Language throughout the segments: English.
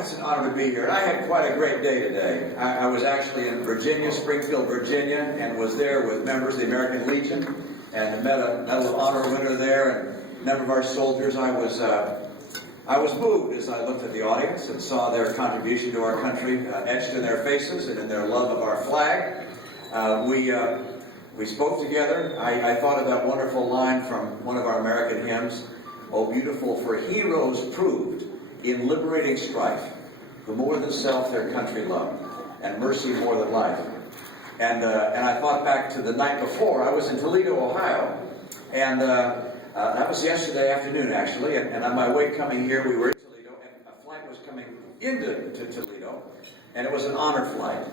it's an honor to be here. I had quite a great day today. I was actually in Virginia, Springfield, Virginia, and was there with members of the American Legion, and met a Medal of Honor winner there, and a number of our soldiers. I was moved as I looked at the audience and saw their contribution to our country etched in their faces and in their love of our flag. We spoke together. I thought of that wonderful line from one of our American hymns, "Oh, beautiful for heroes proved in liberating strife, who more than self their country loved, and mercy more than life." And I thought back to the night before. I was in Toledo, Ohio, and that was yesterday afternoon, actually. And on my way coming here, we were in Toledo, and a flight was coming into Toledo, and it was an honor flight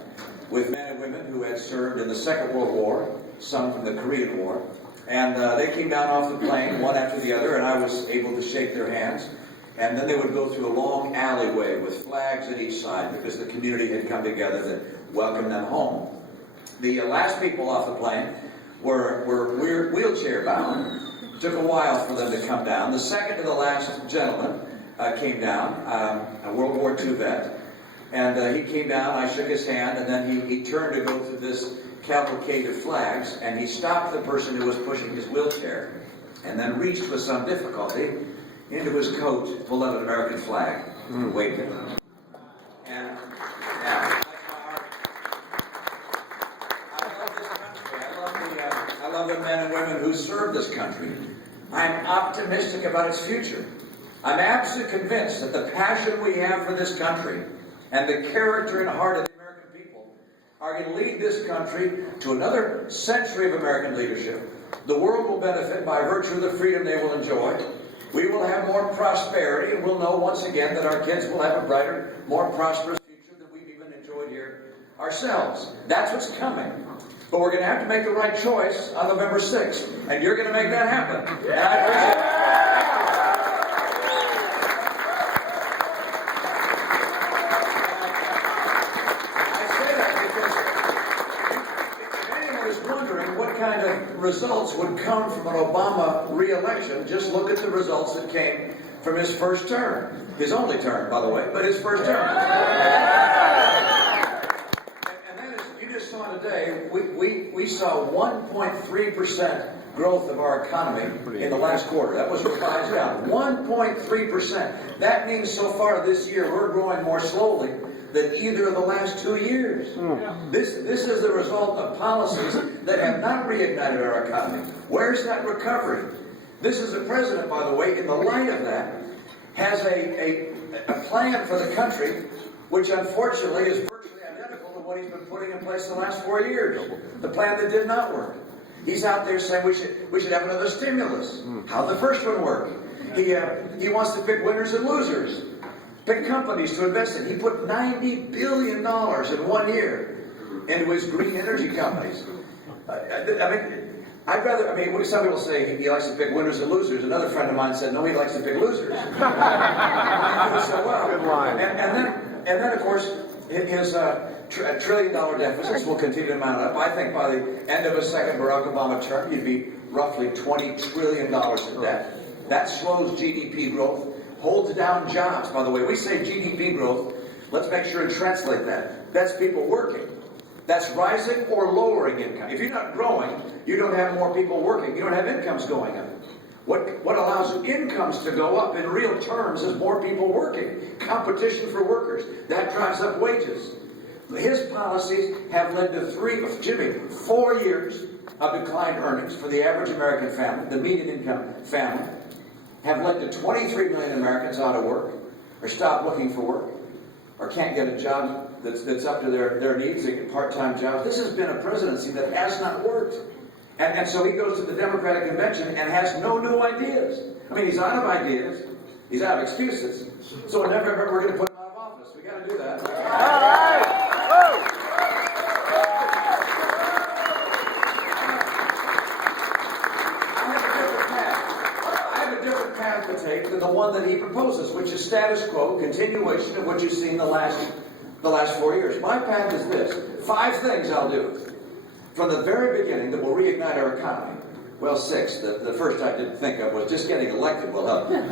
with men and women who had served in the Second World War, some from the Korean War. And they came down off the plane, one after the other, and I was able to shake their hands. And then they would go through a long alleyway with flags at each side because the community had come together to welcome them home. The last people off the plane were wheelchair bound. It took a while for them to come down. The second to the last gentleman came down, a World War II vet. And he came down, I shook his hand, and then he turned to go through this cavalcade of flags, and he stopped the person who was pushing his wheelchair, and then reached with some difficulty into his coat, pulled out an American flag, and waved it. And yeah, I love this country. I love the men and women who serve this country. I'm optimistic about its future. I'm absolutely convinced that the passion we have for this country and the character and heart of the American people are going to lead this country to another century of American leadership. The world will benefit by virtue of the freedom they will enjoy. We will have more prosperity, and we'll know once again that our kids will have a brighter, more prosperous future than we've even enjoyed here ourselves. That's what's coming. But we're going to have to make the right choice on November 6th, and you're going to make that happen. And I appreciate it. Kind of results would come from an Obama re-election. Just look at the results that came from his first term. His only term, by the way, but his first term. And then, as you just saw today, we saw 1.3% growth of our economy in the last quarter. That was revised down. 1.3%. That means so far this year we're growing more slowly than either of the last 2 years. This is the result of policies that have not reignited our economy. Where's that recovery? This is a president, by the way, in the light of that, has a plan for the country which unfortunately is virtually identical to what he's been putting in place the last 4 years. The plan that did not work. He's out there saying we should have another stimulus. How'd the first one work? He wants to pick winners and losers. Pick companies to invest in. He put $90 billion in 1 year into his green energy companies. Some people say he likes to pick winners and losers. Another friend of mine said, no, he likes to pick losers. So well. Good line. And then, of course, his $1 trillion deficits will continue to mount up. I think by the end of a second Barack Obama term, you'd be roughly $20 trillion in debt. That slows GDP growth. Holds down jobs. By the way, we say GDP growth. Let's make sure and translate that. That's people working. That's rising or lowering income. If you're not growing, you don't have more people working. You don't have incomes going up. What allows incomes to go up in real terms is more people working. Competition for workers. That drives up wages. His policies have led to 4 years of declined earnings for the average American family, the median income family. Have led to 23 million Americans out of work, or stop looking for work, or can't get a job that's up to their needs. They get part-time jobs. This has been a presidency that has not worked. And so he goes to the Democratic convention and has no new ideas. I mean, he's out of ideas. He's out of excuses. So in November, we're going to put him out of office. We got to do that. All right. To take than the one that he proposes, which is status quo, continuation of what you've seen the last 4 years. My path is this. 5 things I'll do from the very beginning that will reignite our economy. Well, 6. The first I didn't think of was just getting elected will help. But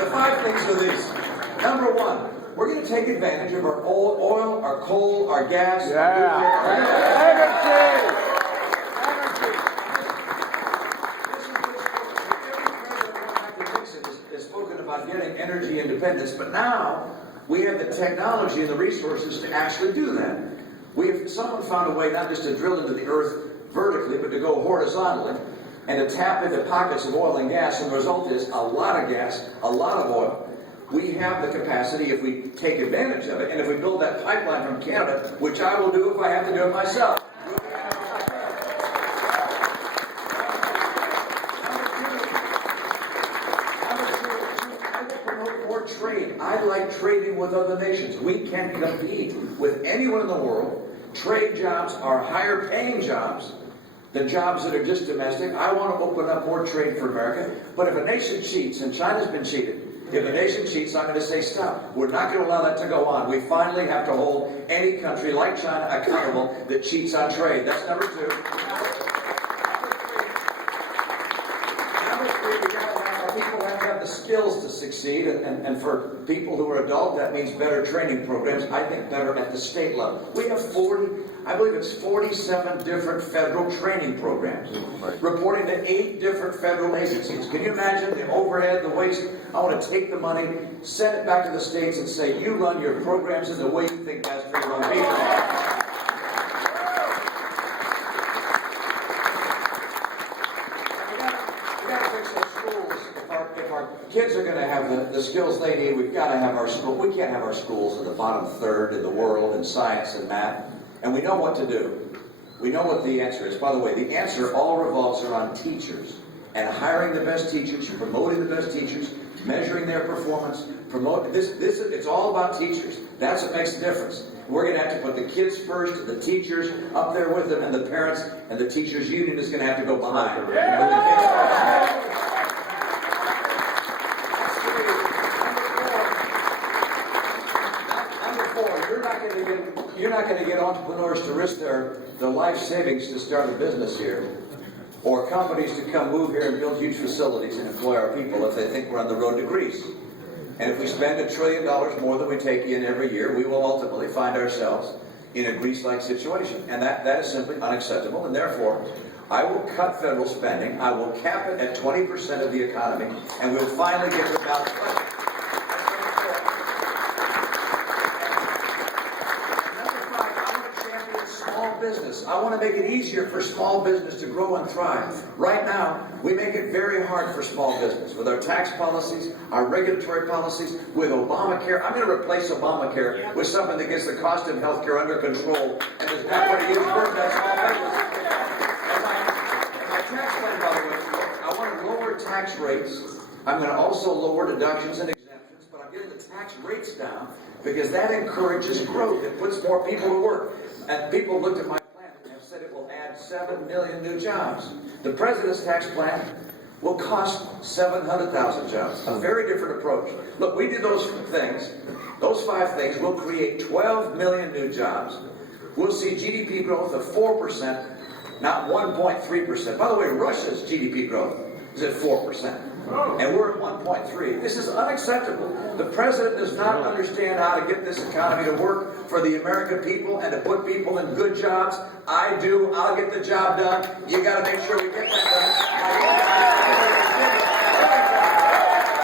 the 5 things are these. Number one, we're going to take advantage of our oil, our coal, our gas, has spoken about getting energy independence, but now we have the technology and the resources to actually do that. Someone found a way not just to drill into the earth vertically, but to go horizontally and to tap into pockets of oil and gas, and the result is a lot of gas, a lot of oil. We have the capacity, if we take advantage of it, and if we build that pipeline from Canada, which I will do if I have to do it myself. Trade. I like trading with other nations. We can compete with anyone in the world. Trade jobs are higher paying jobs than jobs that are just domestic. I want to open up more trade for America. But if a nation cheats, and China's been cheated, if a nation cheats, I'm going to say stop. We're not going to allow that to go on. We finally have to hold any country like China accountable that cheats on trade. That's number two. People have to have the skills to succeed, and for people who are adult, that means better training programs. I think better at the state level. We have 47 different federal training programs, reporting to 8 different federal agencies. Can you imagine the overhead, the waste? I want to take the money, send it back to the states, and say, you run your programs in the way you think best for your own people. Kids are going to have the skills they need. We've got to have our school. We can't have our schools in the bottom third in the world in science and math. And we know what to do. We know what the answer is. By the way, the answer all revolves around teachers and hiring the best teachers, promoting the best teachers, measuring their performance, promote this. It's all about teachers. That's what makes the difference. We're going to have to put the kids first, the teachers up there with them, and the parents, and the teachers' union is going to have to go behind. Put the kids first. You're not going to get entrepreneurs to risk their life savings to start a business here, or companies to come move here and build huge facilities and employ our people if they think we're on the road to Greece. And if we spend $1 trillion more than we take in every year, we will ultimately find ourselves in a Greece-like situation. And that is simply unacceptable. And therefore, I will cut federal spending. I will cap it at 20% of the economy, and we'll finally get to a balanced budget. Business. I want to make it easier for small business to grow and thrive. Right now, we make it very hard for small business with our tax policies, our regulatory policies, with Obamacare. I'm going to replace Obamacare with something that gets the cost of health care under control and is not going to use burden on small business. And my tax plan, by the way, I want to lower tax rates. I'm going to also lower deductions and exemptions, but I'm getting the tax rates down because that encourages growth. It puts more people to work. And people looked at my plan and have said it will add 7 million new jobs. The president's tax plan will cost 700,000 jobs. A very different approach. Look, we did those things. Those 5 things will create 12 million new jobs. We'll see GDP growth of 4%, not 1.3%. By the way, Russia's GDP growth is at 4%. And we're at 1.3. This is unacceptable. The president does not understand how to get this economy to work for the American people and to put people in good jobs. I do. I'll get the job done. You got to make sure we get that done.